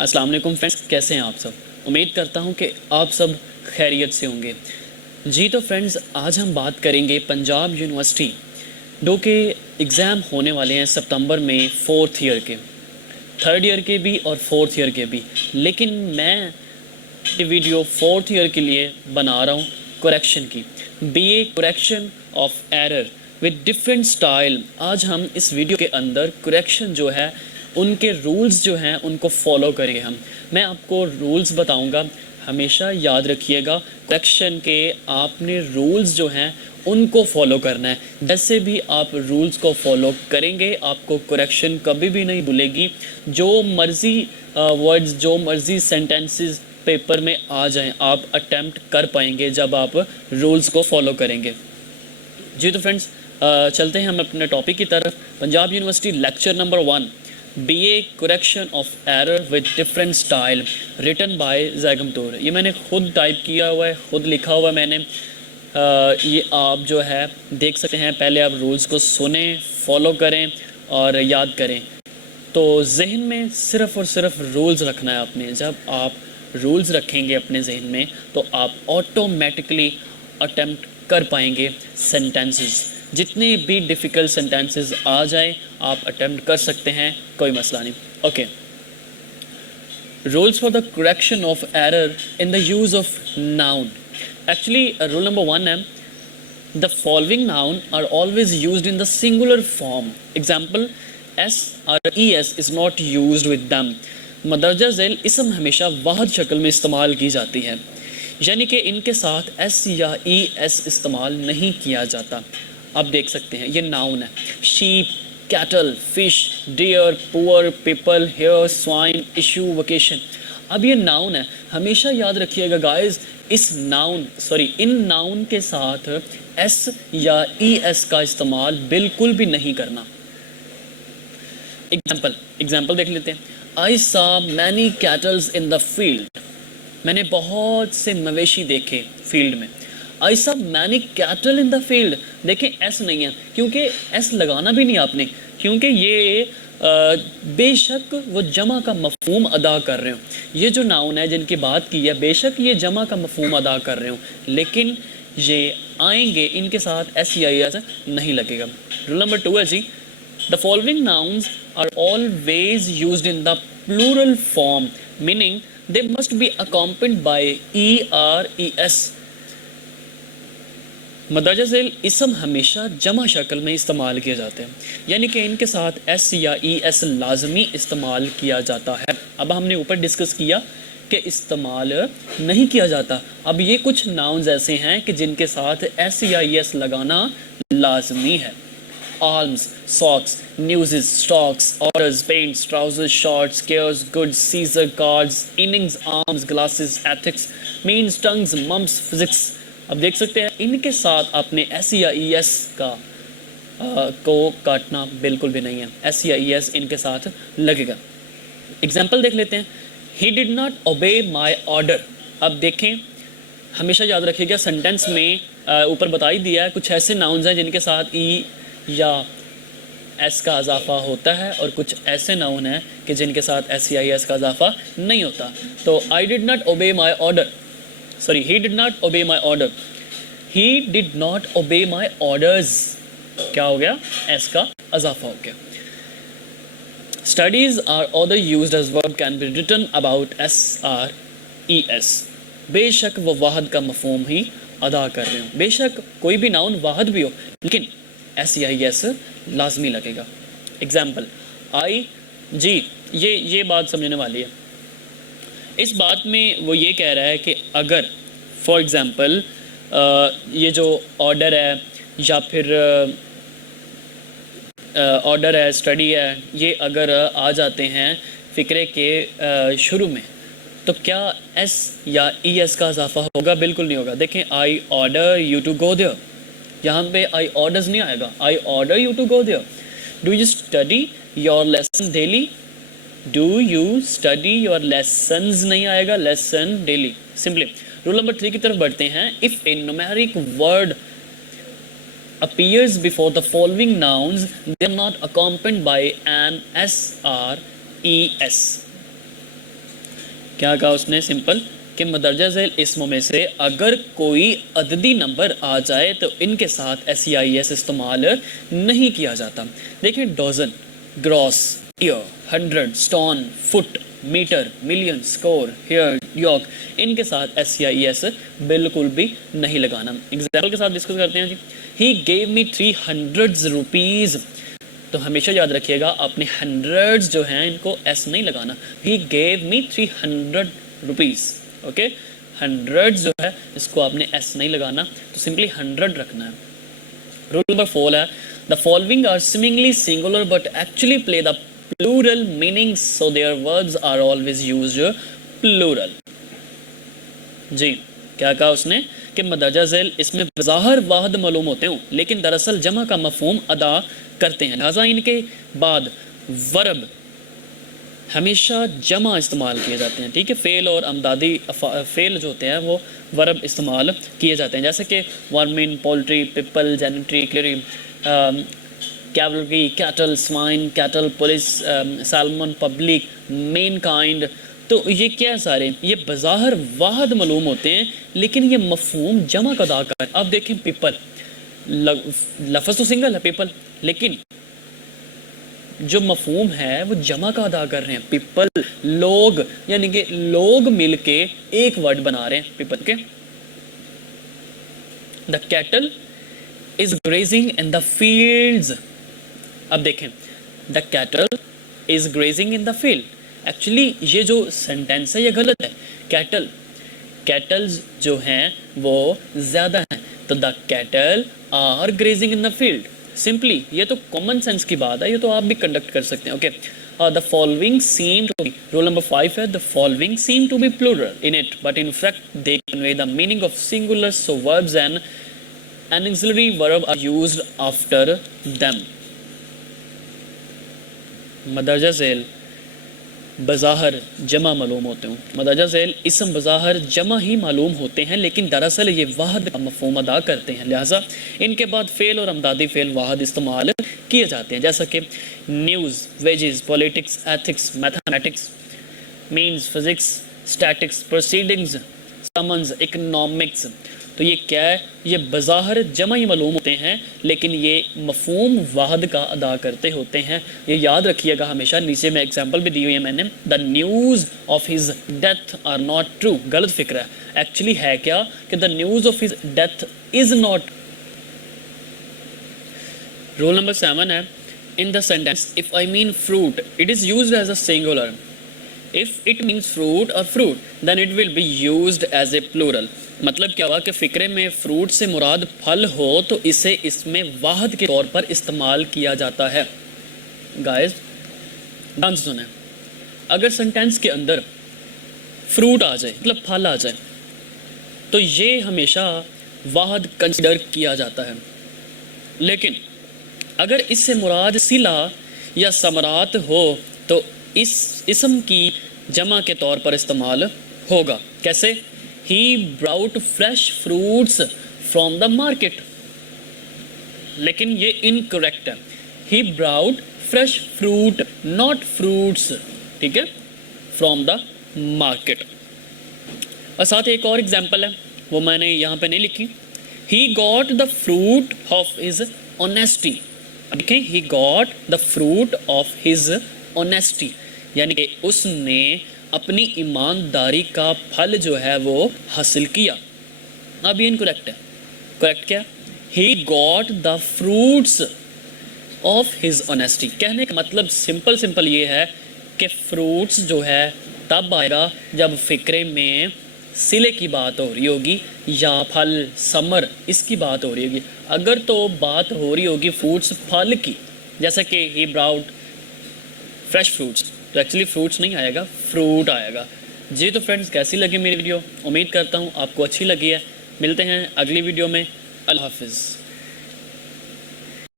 अस्सलाम वालेकुम फ्रेंड्स, कैसे हैं आप सब। उम्मीद करता हूं कि आप सब खैरियत से होंगे। जी तो फ्रेंड्स, आज हम बात करेंगे पंजाब यूनिवर्सिटी दो के एग्ज़ाम होने वाले हैं सितंबर में, फोर्थ ईयर के, थर्ड ईयर के भी और फोर्थ ईयर के भी। लेकिन मैं ये वीडियो फोर्थ ईयर के लिए बना रहा हूँ करेक्शन की, BA correction of error with different style. आज हम इस वीडियो के अंदर करेक्शन जो है उनके रूल्स जो हैं उनको फॉलो करेंगे मैं आपको रूल्स बताऊंगा, हमेशा याद रखिएगा करेक्शन के आपने रूल्स जो हैं उनको फॉलो करना है। जैसे भी आप रूल्स को फॉलो करेंगे आपको करेक्शन कभी भी नहीं भूलेगी। जो मर्ज़ी वर्ड्स, जो मर्ज़ी सेंटेंसेस पेपर में आ जाएं आप अटेम्प्ट कर पाएंगे जब आप रूल्स को फॉलो करेंगे। जी तो फ्रेंड्स, चलते हैं हम अपने टॉपिक की तरफ। Punjab university lecture number 1, BA correction of error with different style, written by Zaigham Toor. ये मैंने खुद टाइप किया हुआ है, खुद लिखा हुआ है मैंने। ये आप जो है देख सकते हैं। पहले आप रूल्स को सुने, फॉलो करें और याद करें। तो जहन में सिर्फ़ और सिर्फ रूल्स रखना है आपने। जब आप रूल्स रखेंगे अपने जहन में तो आप ऑटोमेटिकली अटेम्प्ट कर पाएंगे सेंटेंसेस। जितने भी डिफ़िकल्ट सेंटेंसेस आ जाए आप अटेम्प्ट कर सकते हैं, कोई मसला नहीं। Okay, rules for the correction of error in the use of noun. Actually rule number 1 है, the following noun are always used in the singular form. Example, S और E S is not used with them. मदरजा झैल इसम हमेशा वाहिद शक्ल में इस्तेमाल की जाती है, यानी कि इनके साथ एस या ई एस इस्तेमाल नहीं किया जाता। आप देख सकते हैं ये नाउन है। Sheep, cattle, fish, deer, poor, people, hair, swine, issue, vocation. अब ये नाउन है, हमेशा याद रखिएगा गाइस, इन नाउन के साथ एस या ई एस का इस्तेमाल बिल्कुल भी नहीं करना। एग्जाम्पल देख लेते हैं। I saw many kettles in the field. मैंने बहुत से मवेशी देखे फील्ड में। I saw many cattle in the field. देखें एस नहीं है, क्योंकि एस लगाना भी नहीं आपने, क्योंकि ये बेशक वो जमा का मफहूम अदा कर रहे हो। ये जो नाउन है जिनकी बात की है, बेशक ये जमा का मफहूम अदा कर रहे हो, लेकिन ये आएंगे इनके साथ एस या एस नहीं लगेगा। रूल नंबर 2 है जी, the following nouns are always used in the plural form, meaning they must be accompanied by ERES। मदरजा झैल इसम हमेशा जमा शक्ल में इस्तेमाल किए जाते हैं, यानी कि इनके साथ एस या ई एस लाजमी इस्तेमाल किया जाता है। अब हमने ऊपर डिस्कस किया कि इस्तेमाल नहीं किया जाता। अब ये कुछ नाउन्स ऐसे हैं कि जिनके साथ एस या ई एस लगाना लाजमी है। Alms, socks, newses, stocks, orders, paints, trousers, shorts, cares, goods, Caesar, cards, innings, arms, glasses, ethics, means, tongues, mumps, physics। अब देख सकते हैं इनके साथ आपने एस या ई एस को काटना बिल्कुल भी नहीं है। एस या ई एस इनके साथ लगेगा। एग्जाम्पल देख लेते हैं। He did not obey my order। अब देखें, हमेशा याद रखिएगा सेंटेंस में ऊपर बता ही दिया है कुछ ऐसे नाउन्स हैं जिनके साथ ई या एस का इजाफा होता है और कुछ ऐसे नाउन हैं कि जिनके साथ एस या एस का इजाफा नहीं होता। तो I did not obey my order, sorry he did not obey my order, he did not obey my orders. क्या हो गया? एस का इजाफा हो गया। Studies are order used as verb can be written about S R E S. बेशक वो वाहद का मफहूम ही अदा कर रहे हो, बेशक कोई भी नाउन वाहद भी हो, लेकिन एस या एस लाजमी लगेगा। एग्जाम्पल, आई जी, ये बात समझने वाली है। इस बात में वो ये कह रहा है कि अगर फॉर एग्ज़ाम्पल ये जो ऑर्डर है या फिर ऑर्डर है, स्टडी है, ये अगर आ जाते हैं फ़िक्रे के शुरू में तो क्या एस या ई एस का इजाफा होगा? बिल्कुल नहीं होगा। देखें, I order you to go there, यहाँ पे आई ऑर्डर्स नहीं आएगा, I order you to go there. Do you study your lesson daily? Do you study your lessons नहीं आएगा, lesson daily simply. Rule number 3 की तरफ बढ़ते हैं। If a numeric word appears before the following nouns, they are not accompanied by an S or ES। क्या कहा उसने? Simple कि मदरजा झैल इसमों में से अगर कोई अददी नंबर आ जाए तो इनके साथ SEIS इस्तेमाल नहीं किया जाता। देखिए dozen, gross, year, 100, stone, foot, metre, million, score, hair, yoke, इनके साथ SEIS बिल्कुल भी नहीं लगाना। एग्जाम्पल के साथ डिस्कस करते हैं जी। He gave me 300 rupees. तो हमेशा याद रखिएगा आपने हंड्रेड्स जो हैं इनको एस नहीं लगाना। He gave me 300 rupees. Okay, hundreds जो है इसको आपने एस नहीं लगाना, तो सिंपली 100 रखना है। रूल नंबर 4 है the following are seemingly singular but actually play the plural meaning so their verbs are always used plural. जी क्या कहा उसने कि मदरजा झैल इसमें ज़ाहिर वाहद मालूम होते हों लेकिन दरअसल जमा का मफहूम अदा करते हैं, लिहाजा इनके बाद वर्ब हमेशा जमा इस्तेमाल किए जाते हैं। ठीक है, फ़ेल और अमदादी फ़ेल जो होते हैं वो वर्ब इस्तेमाल किए जाते हैं, जैसे कि vermin, poultry, people, gentry, clergy, cavalry, cattle, swine, cattle, police, salmon, public, mankind. तो ये क्या है? सारे ये बज़ाहिर वाहद मालूम होते हैं लेकिन ये मफहूम जमा का अदा कर। अब देखें पीपल, लफ्ज़ तो सिंगल है पीपल, लेकिन जो मफहूम है वो जमा का अदा कर रहे हैं। पीपल, लोग, यानी कि लोग मिलके एक वर्ड बना रहे हैं पीपल के। The cattle is grazing in the fields. अब देखें, the cattle is grazing in the field. Actually ये जो सेंटेंस है ये गलत है। कैटल्स जो हैं वो ज़्यादा हैं, तो the cattle are grazing in the field. Simply ये तो कॉमन सेंस की बात है, ये तो आप भी कंडक्ट कर सकते हैं। Okay, the following seem to be, rule number 5 है the following seem to be plural in it but in fact they convey the meaning of singular, so verbs and an auxiliary verb are used after them। मदरजा झैल बज़ाहिर जमा मालूम होते हैं, मदरजा झैल इसम बज़ाहिर जमा ही मालूम होते हैं लेकिन दरअसल ये वाहद का मफहूम अदा करते हैं, लिहाजा इनके बाद फ़ेल और अमदादी फ़ेल वाहद इस्तेमाल किए जाते हैं, जैसा कि news, wages, politics, ethics, mathematics, means, physics, statics, proceedings, summons, economics. तो ये क्या है? ये बज़ाहिर जमा ही मालूम होते हैं लेकिन ये मफहूम वाहद का अदा करते होते हैं। ये याद रखिएगा हमेशा। नीचे में एग्जांपल भी दी हुई है मैंने। The news of his death are not true. गलत फिक्र है, एक्चुअली है क्या कि the news of his death is not. Rule number 7 है in the sentence if I mean fruit it is used as a singular. If it means fruit और fruit then it will be used as a plural. मतलब क्या हुआ कि फ़िक्रे में fruit से मुराद फल हो तो इसे इसमें वाहद के तौर पर इस्तेमाल किया जाता है। गाइस ध्यान से सुने, अगर सेंटेंस के अंदर फ्रूट आ जाए मतलब फल आ जाए तो ये हमेशा वाहद कंसिडर किया जाता है, लेकिन अगर इससे मुराद सिला या समरात हो तो इस इसम की जमा के तौर पर इस्तेमाल होगा। कैसे? He brought fresh fruits from the market। लेकिन ये इनकरेक्ट है। He brought fresh fruit, not fruits, ठीक है, from the market। और साथ एक और एग्जाम्पल है, वो मैंने यहाँ पे नहीं लिखी। He got the fruit of his honesty। देखें, he got the fruit of his honesty, यानी कि उसने अपनी ईमानदारी का फल जो है वो हासिल किया। अब ये इनकरेक्ट है। करेक्ट क्या? He got the fruits of his honesty. कहने का मतलब सिंपल ये है कि फ्रूट्स जो है तब आएगा जब फ़िक्रे में सिले की बात हो रही होगी या फल, समर, इसकी बात हो रही होगी। अगर तो बात हो रही होगी फ्रूट्स फल की, जैसे कि ही ब्राउट फ्रेश फ्रूट्स, तो एक्चुअली फ्रूट्स नहीं आएगा, फ्रूट आएगा। जी तो फ्रेंड्स, कैसी लगी मेरी वीडियो? उम्मीद करता हूँ आपको अच्छी लगी है। मिलते हैं अगली वीडियो में। अल्लाह हाफिज़।